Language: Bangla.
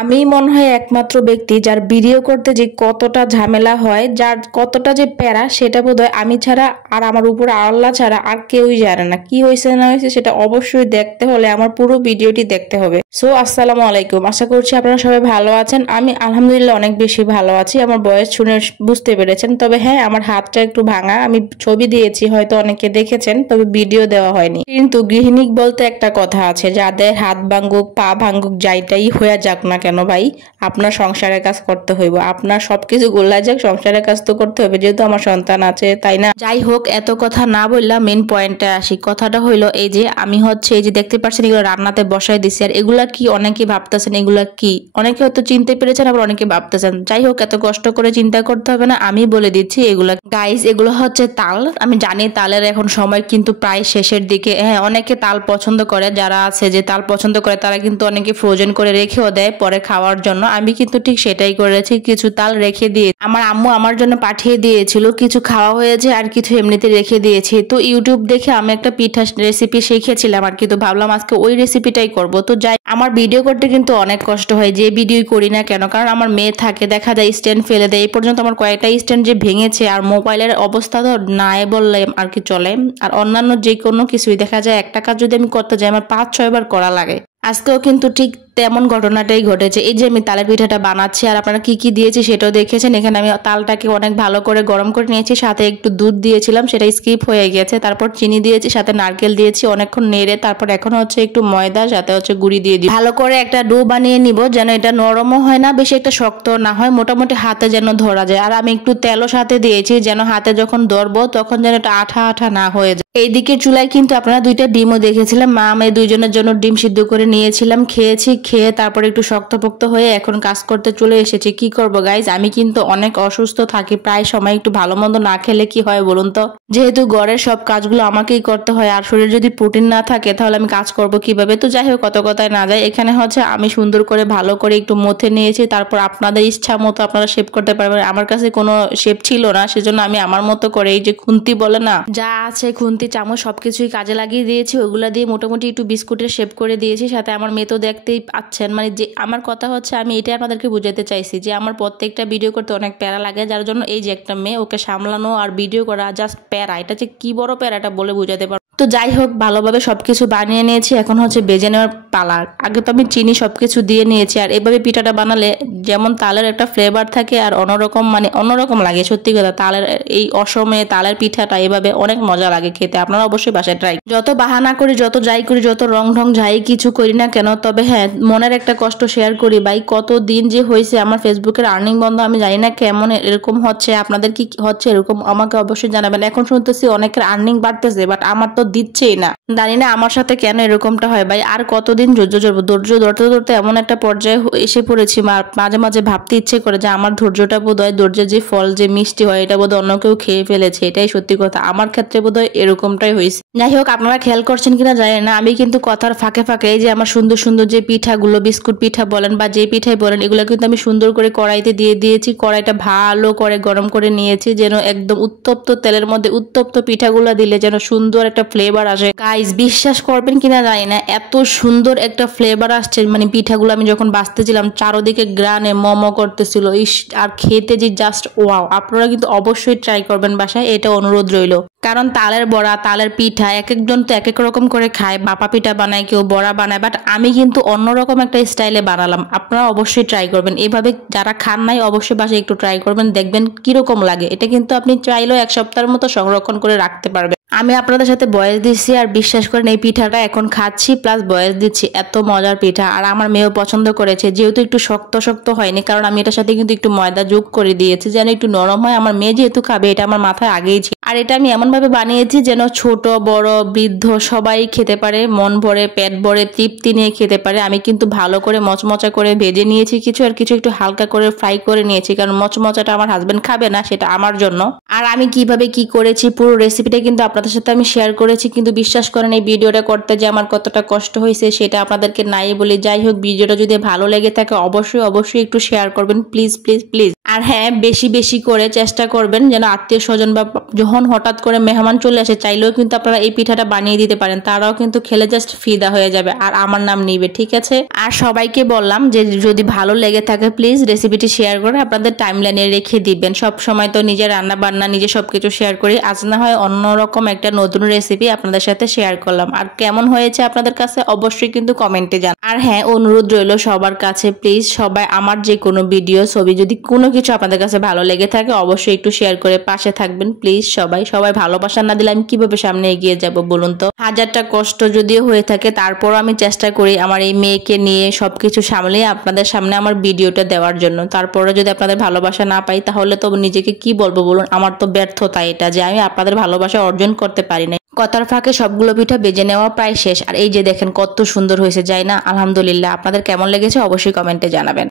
আমি মনে হয় একমাত্র ব্যক্তি যার ভিডিও করতে যে কতটা ঝামেলা হয়, যার কতটা যে প্যারা, সেটা বোধহয় আমি ছাড়া আর আমার উপরে আল্লাহ ছাড়া আর কেউই জানে না। কি হয়েছে না হয়েছে সেটা অবশ্যই দেখতে হলে আমার পুরো ভিডিওটি দেখতে হবে। সো আসসালামু আলাইকুম, আশা করছি আপনারা সবাই ভালো আছেন। আমি আলহামদুলিল্লাহ অনেক বেশি ভালো আছি। আমার বয়স শুনে বুঝতে পেরেছেন। তবে হ্যাঁ, আমার হাতটা একটু ভাঙা। আমি ছবি দিয়েছি, হয়তো অনেকে দেখেছেন, তবে ভিডিও দেওয়া হয়নি। কিন্তু গৃহিণী বলতে একটা কথা আছে, যাদের হাত ভাঙ্গুক পা ভাঙ্গুক যাইটাই হয়ে যাক না কেন ভাই, আপনার সংসারের কাজ করতে হইব। আপনার সবকিছু গোল্লা যাক, সংসারের কাজ তো করতে হবে, যেহেতু আমার সন্তান আছে, তাই না? যাই হোক, এত কথা না বললাম, মেন পয়েন্টে আসি। কথাটা হইলো এই যে আমি এই যে দেখতে পাচ্ছেন এগুলো রান্নাতে বসাই দিছি। আর এগুলা কি অনেকে ভাবতেছেন এগুলা কি, অনেকে হয়তো চিনতে পেরেছেন, আবার অনেকে ভাবতেছেন। যাই হোক, এত কষ্ট করে চিন্তা করতে হবে না, আমি বলে দিচ্ছি এগুলা গাইস। এগুলো হচ্ছে তাল। আমি জানি তালের এখন সময় কিন্তু প্রায় শেষের দিকে। হ্যাঁ, অনেকে তাল পছন্দ করে, যারা আছে যে তাল পছন্দ করে তারা কিন্তু অনেকে ফ্রোজেন করে রেখেও দেয় পরে খাওয়ার জন্য। আমি কিন্তু ঠিক সেটাই করেছি, কিছু তাল রেখে দিয়ে আমার আম্মু আমার জন্য পাঠিয়ে দিয়েছিল, কিছু খাওয়া হয়েছে আর কিছু এমনিতে রেখে দিয়েছি। তো ইউটিউব দেখে আমি একটা পিঠা রেসিপি শিখেছিলাম আর কি, তো ভাবলাম আজকে ওই রেসিপিটাই করব। তো যাই, আমার ভিডিও করতে কিন্তু অনেক কষ্ট হয়, যে ভিডিও করি না কেন, কারণ আমার মেয়ে থাকে, দেখা যায় স্ট্যান্ড ফেলে দেয়। এই পর্যন্ত আমার কয়েকটা স্ট্যান্ড যে ভেঙেছে, আর মোবাইলের অবস্থা তো নাই বললে আর কি চলে। আর অন্যান্য যে কোনো কিছুই দেখা যায়, একটা কাজ যদি আমি করতে যাই আমার 5-6 বার করা লাগে। আজকেও কিন্তু ঠিক তেমন ঘটনাটাই ঘটেছে। এই যে আমি তালের পিঠাটা বানাচ্ছি, আর আপনারা কি কি দিয়েছি সেটাও দেখেছেন। এখানে আমি তালটাকে অনেক ভালো করে গরম করে নিয়েছি, সাথে একটু দুধ দিয়েছিলাম, সেটা স্কিপ হয়ে গেছে। তারপর চিনি দিয়েছি, সাথে নারকেল দিয়েছি, অনেকক্ষণ নেড়ে তারপর এখন হচ্ছে একটু ময়দা, সাথে হচ্ছে গুঁড়ি দিয়ে দিই। ভালো করে একটা ডো বানিয়ে নিব, যেন এটা নরমও হয় না, বেশি একটা শক্ত না হয়, মোটামুটি হাতে যেন ধরা যায়। আর আমি একটু তেলও সাথে দিয়েছি, যেন হাতে যখন ধরবো তখন যেন এটা আঠা আঠা না হয়ে যায়। এইদিকে চুলায় কিন্তু আপনারা 2টা ডিমও দেখেছিলাম, মা আমি 2জনের জন্য ডিম সিদ্ধ করে নিয়েছিলাম, খেয়েছি। খেয়ে তারপরে একটু শক্তপোক্ত হয়ে এখন কাজ করতে চলে এসেছি। কি করব গাইজ, আমি কিন্তু অনেক অসুস্থ থাকি প্রায় সময়। একটু ভালো মন্দ না খেলে কি হয় বলুন তো? যেহেতু ঘরের সব কাজগুলো আমাকেই করতে হয়, আর শরীরে যদি প্রোটিন না থাকে তাহলে আমি কাজ করব কিভাবে? তো যাই হোক, কত কথায় না যায়। এখানে হচ্ছে আমি সুন্দর করে ভালো করে একটু মথে নিয়েছি। তারপর আপনাদের ইচ্ছা মতো আপনারা শেপ করতে পারবেন। আমার কাছে কোনো শেপ ছিল না, সেজন্য আমি আমার মতো করে এই যে খুন্তি বলে না, যা আছে খুন্তি চামচ সবকিছুই কাজে লাগিয়ে দিয়েছি। ওগুলা দিয়ে মোটামুটি একটু বিস্কুটের শেপ করে দিয়েছি। সাথে আমার মেয়ে তো দেখতেই পাচ্ছেন, মানে যে আমার কথা হচ্ছে, আমি এটাই আপনাদেরকে বুঝাতে চাইছি যে আমার প্রত্যেকটা ভিডিও করতে অনেক প্যারা লাগে, যার জন্য এই যে একটা মেয়ে, ওকে সামলানো আর ভিডিও করা জাস্ট প্যারা। এটা যে কি বড় প্যারা এটা বলে বুঝাতে পারবো। তো যাই হোক, ভালোভাবে সবকিছু বানিয়ে নিয়েছি, এখন হচ্ছে বেজে নেওয়ার পালা। আগে তো আমি চিনি সবকিছু দিয়ে নিয়েছি। আর এভাবে পিঠাটা বানালে যেমন তালের একটা ফ্লেভার থাকে, আর অন্যরকম মানে অন্যরকম লাগে। সত্যি কথা, তালের এই অসমে তালের পিঠাটা এভাবে অনেক মজা লাগে খেতে। আপনারা অবশ্যই বাসায় ট্রাই। যত বাহানা করি, যত যাই করি, যত রং ঢং যাই কিছু করি না কেন, তবে হ্যাঁ, মনের একটা কষ্ট শেয়ার করি ভাই। কত দিন যে হয়েছে আমার ফেসবুকের আর্নিং বন্ধ, আমি জানি না কেমন এরকম হচ্ছে। আপনাদের কি হচ্ছে এরকম আমাকে অবশ্যই জানাবেন। এখন শুনতেছি অনেকের আর্নিং বাড়তেছে, বাট আমার তো দিচ্ছেই না। জানি না আমার সাথে কেন এরকমটা হয় ভাই। আর কতদিন ধৈর্য ধরবো? ধৈর্য ধরতে ধরতে এমন একটা পর্যায়ে এসে পড়েছি, মাঝে মাঝে ভাবতে ইচ্ছে করে যে আমার ধৈর্যটা বোধহয়, ধৈর্যের যে ফল যে মিষ্টি হয়, এটা বোধহয় অন্য কেউ খেয়ে ফেলেছে। এটাই সত্যি কথা, আমার ক্ষেত্রে বোধহয় এরকমটাই হয়েছে। যাই হোক, আপনারা খেয়াল করছেন কিনা জানি না, আমি কিন্তু কথার ফাঁকে ফাঁকে এই যে আমার সুন্দর সুন্দর যে পিঠাগুলো, বিস্কুট পিঠা বলেন বা যে পিঠাই বলেন, এগুলো কিন্তু আমি সুন্দর করে কড়াইতে দিয়ে দিয়েছি। কড়াইটা ভালো করে গরম করে নিয়েছি, যেন একদম উত্তপ্ত তেলের মধ্যে উত্তপ্ত পিঠাগুলো দিলে যেন সুন্দর একটা ফ্লেভার আসে। গাইস, বিশ্বাস করবেন কিনা জানি না, এত সুন্দর একটা ফ্লেভার আসছে। মানে পিঠাগুলো আমি যখন বাছতেছিলাম, চারোদিকে গ্রানে মমো করতেছিল, ইস, আর খেতে যে জাস্ট ওয়াও। আপনারা কিন্তু অবশ্যই ট্রাই করবেন বাসায়, এটা অনুরোধ রইল। কারণ তালের বড়া, তালের পিঠা এক একজন তো এক এক রকম করে খায়। বাপা পিঠা বানায়, কেউ বড়া বানায়, বাট আমি কিন্তু অন্যরকম একটা স্টাইলে বানালাম। আপনারা অবশ্যই ট্রাই করবেন এভাবে। যারা খান নাই অবশ্যই বাসায় একটু ট্রাই করবেন, দেখবেন কিরকম লাগে। এটা কিন্তু আপনি চাইলেও 1 সপ্তাহের মতো সংরক্ষণ করে রাখতে পারবেন। আমি আপনাদের সাথে বয়স দিচ্ছি, আর বিশ্বাস করেন এই পিঠাটা এখন খাচ্ছি প্লাস বয়স দিচ্ছি। এত মজার পিঠা, আর আমার মেয়েও পছন্দ করেছে। যেহেতু একটু শক্ত শক্ত হয়নি, কারণ আমি এটার সাথে কিন্তু একটু ময়দা যোগ করে দিয়েছি যেন একটু নরম হয়। আমার মেয়ে যেহেতু খাবে, এটা আমার মাথায় আগেই ছিল। আর এটা আমি এমন ভাবে বানিয়েছি যেন ছোট বড় বৃদ্ধ সবাই খেতে পারে, মন ভরে পেট ভরে তৃপ্তি নিয়ে খেতে পারে। আমি কিন্তু ভালো করে মচমচা করে ভেজে নিয়েছি কিছু, আর কিছু একটু হালকা করে ফ্রাই করে নিয়েছি, কারণ মচমচাটা আমার হাজবেন্ড খাবে না, সেটা আমার জন্য। আর আমি কিভাবে কি করেছি পুরো রেসিপিটা কিন্তু আপনাদের সাথে আমি শেয়ার করেছি। কিন্তু বিশ্বাস করেন এই ভিডিওটা করতে যে আমার কতটা কষ্ট হয়েছে সেটা আপনাদেরকে নাই বলি। যাই হোক, ভিডিওটা যদি ভালো লেগে থাকে অবশ্যই অবশ্যই একটু শেয়ার করবেন, প্লিজ প্লিজ প্লিজ। আর হ্যাঁ, বেশি বেশি করে চেষ্টা করবেন যেন আত্মীয় স্বজন বা যখন হঠাৎ করে মেহমান চলে আসে চাইলেও কিন্তু আপনারা এই পিঠাটা বানিয়ে দিতে পারেন, তারাও কিন্তু খেলে জাস্ট ফিদা হয়ে যাবে আর আমার নাম নিবে, ঠিক আছে। আর সবাইকে বললাম যে যদি ভালো লেগে থাকে প্লিজ রেসিপিটি শেয়ার করে আপনাদের টাইমলাইনে রেখে দিবেন। সব সময় তো নিজের রান্না বান্না নিজে সবকিছু শেয়ার করি, আজ না হয় অন্যরকম একটা নতুন রেসিপি আপনাদের সাথে শেয়ার করলাম। আর কেমন হয়েছে আপনাদের কাছে অবশ্যই কিন্তু কমেন্টে জানান। আর হ্যাঁ, অনুরোধ রইল সবার কাছে প্লিজ সবাই আমার যে কোনো ভিডিও ছবি যদি কোনো কিছু আপনাদের কাছে ভালো লেগে থাকে অবশ্যই একটু শেয়ার করে পাশে থাকবেন প্লিজ। সবাই ভালোবাসা না দিলে আমি কিভাবে সামনে এগিয়ে যাব বলুন তো। হাজারটা কষ্ট যদিও হয়ে থাকে তারপরও আমি চেষ্টা করি আমার এই মেয়েকে নিয়ে সবকিছু সামলিয়ে আপনাদের সামনে আমার ভিডিওটা দেওয়ার জন্য। তারপরে যদি আপনাদের ভালোবাসা না পাই তাহলে তো নিজেকে কি বলবো বলুন। আমার তো ব্যর্থতা এটা যে আমি আপনাদের ভালোবাসা অর্জন করতে পারি না। কথার ফাঁকে সবগুলো পিঠা বেজে নেওয়া প্রায় শেষ। আর এই যে দেখেন কত সুন্দর হয়েছে, যাই না? আলহামদুলিল্লাহ। আপনাদের কেমন লেগেছে অবশ্যই কমেন্টে জানাবেন।